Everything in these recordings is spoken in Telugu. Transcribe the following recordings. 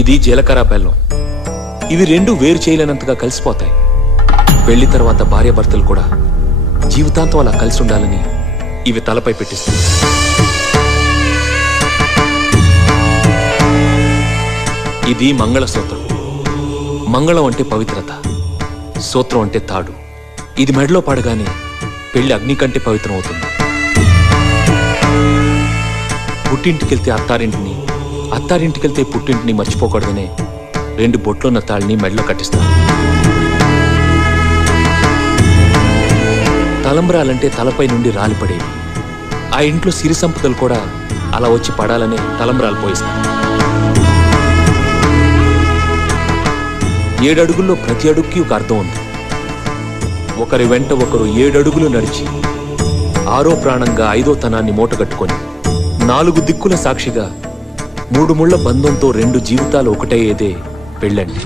ఇది జీలకర్ర బెల్లం. ఇవి రెండు వేరు చేయలేనంతగా కలిసిపోతాయి. పెళ్లి తర్వాత భార్యాభర్తలు కూడా జీవితాంతం అలా కలిసి ఉండాలని ఇవి తలపై పెట్టిస్తుంది. ఇది మంగళసూత్రం. మంగళం అంటే పవిత్రత, సూత్రం అంటే తాడు. ఇది మెడలో పడగానే పెళ్లి అగ్ని కంటే పవిత్రం అవుతుంది. పుట్టింటికెళ్తే అత్తారింటిని, అత్తారింటికెళ్తే పుట్టింటిని మర్చిపోకూడదనే 2 బొట్లున్న తాళ్ళని మెడలో కట్టిస్తారు. తలంబ్రాలంటే తలపై నుండి రాలిపడేవి. ఆ ఇంట్లో సిరి సంపదలు కూడా అలా వచ్చి పడాలనే తలంబ్రాలు పోయిస్తారు. 7 అడుగుల్లో ప్రతి అడుగుకి ఒక అర్థం ఉంది. ఒకరి వెంట ఒకరు 7 అడుగులు నడిచి 6వ ప్రాణంగా 5వ తనాన్ని మూటగట్టుకొని 4 దిక్కుల సాక్షిగా 3 ముళ్ల బంధంతో 2 జీవితాలు ఒకటయ్యేదే పెళ్ళండి.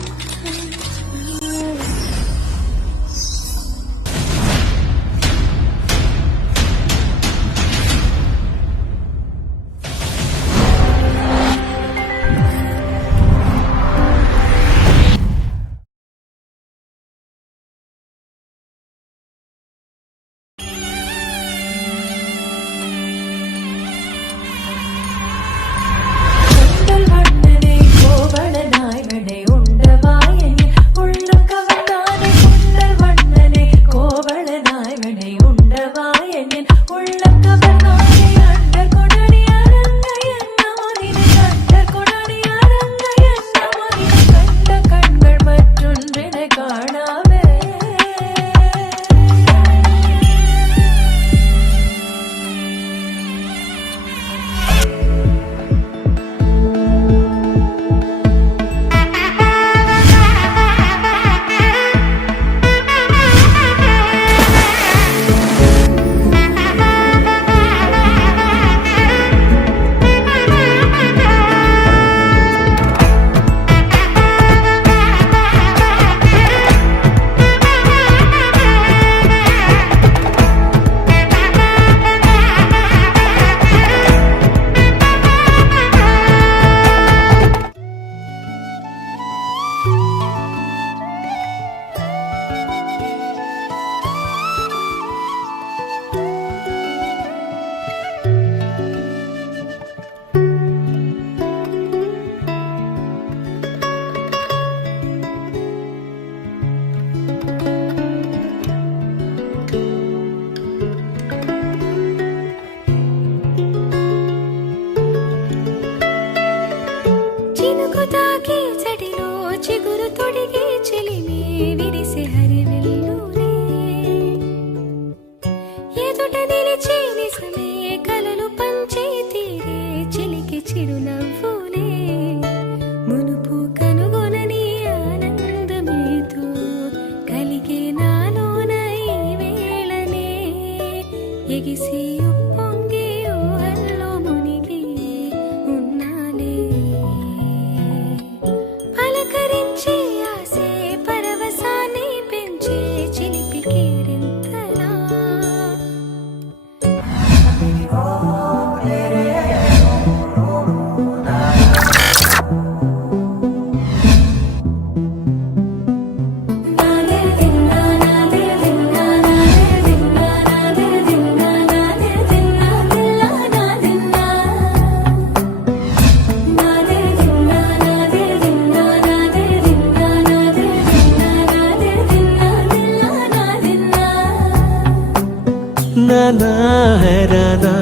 హైరానా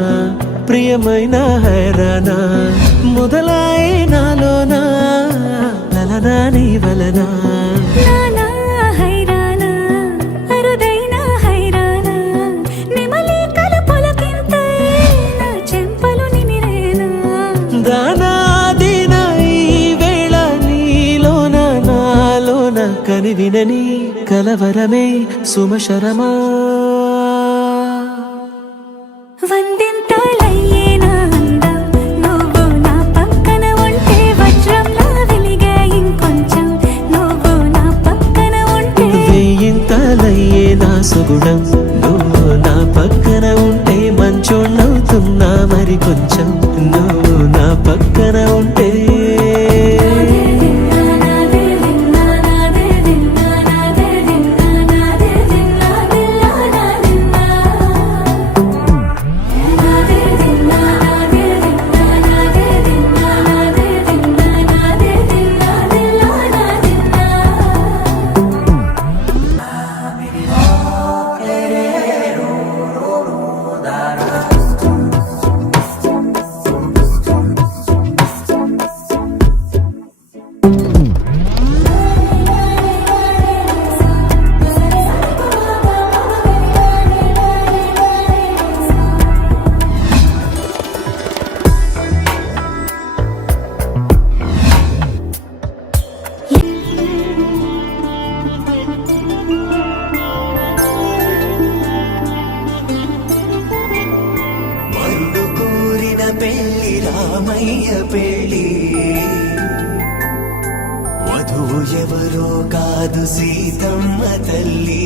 ప్రియమైన హైరానా మొదలై నాలోనా లలనా నీ వలనా కని వినని కలవరమే సుమశరమా వందింతలయ్యేనా అందం నువ్వు నా పక్కన ఉంటే వజ్రంలా వెలిగే ఇంకొంచెం నువ్వు నా పక్కన ఉంటే వేయింతలయ్యేనా సుగుణం నువ్వు నా పక్కన ఉంటే మంచోణ్ణవుతున్నా మరి కొంచెం నువ్వు నా పక్కన ఉంటే రామయ్య పెళ్ళి వధువు ఎవరో కాదు సీతమ్మ తల్లి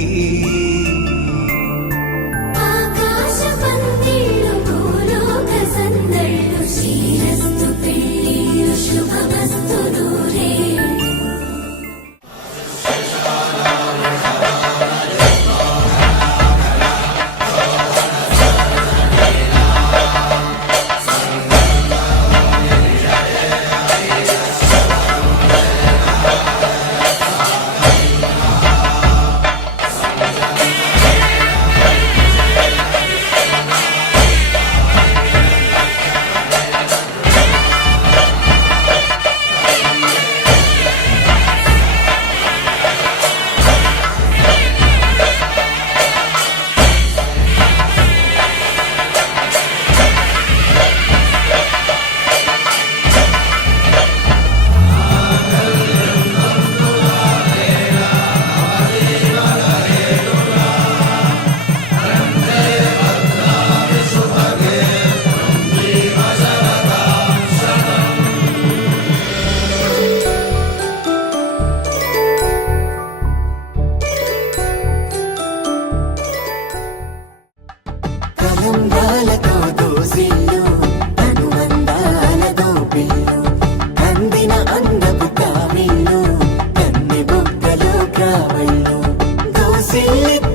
ఆకాశ పందిళ్ళు భూలోక సందళ్ళు శ్రీరస్తు పెళ్ళిళ్ళు శుభమస్తు నూరే కలంబాలతో దోసిళ్ళు అనువందాలతో పిల్లు అందిన అందపు కావిళ్ళు కన్నె బొక్కలు కావళ్ళు దోసిళ్ళెత్తి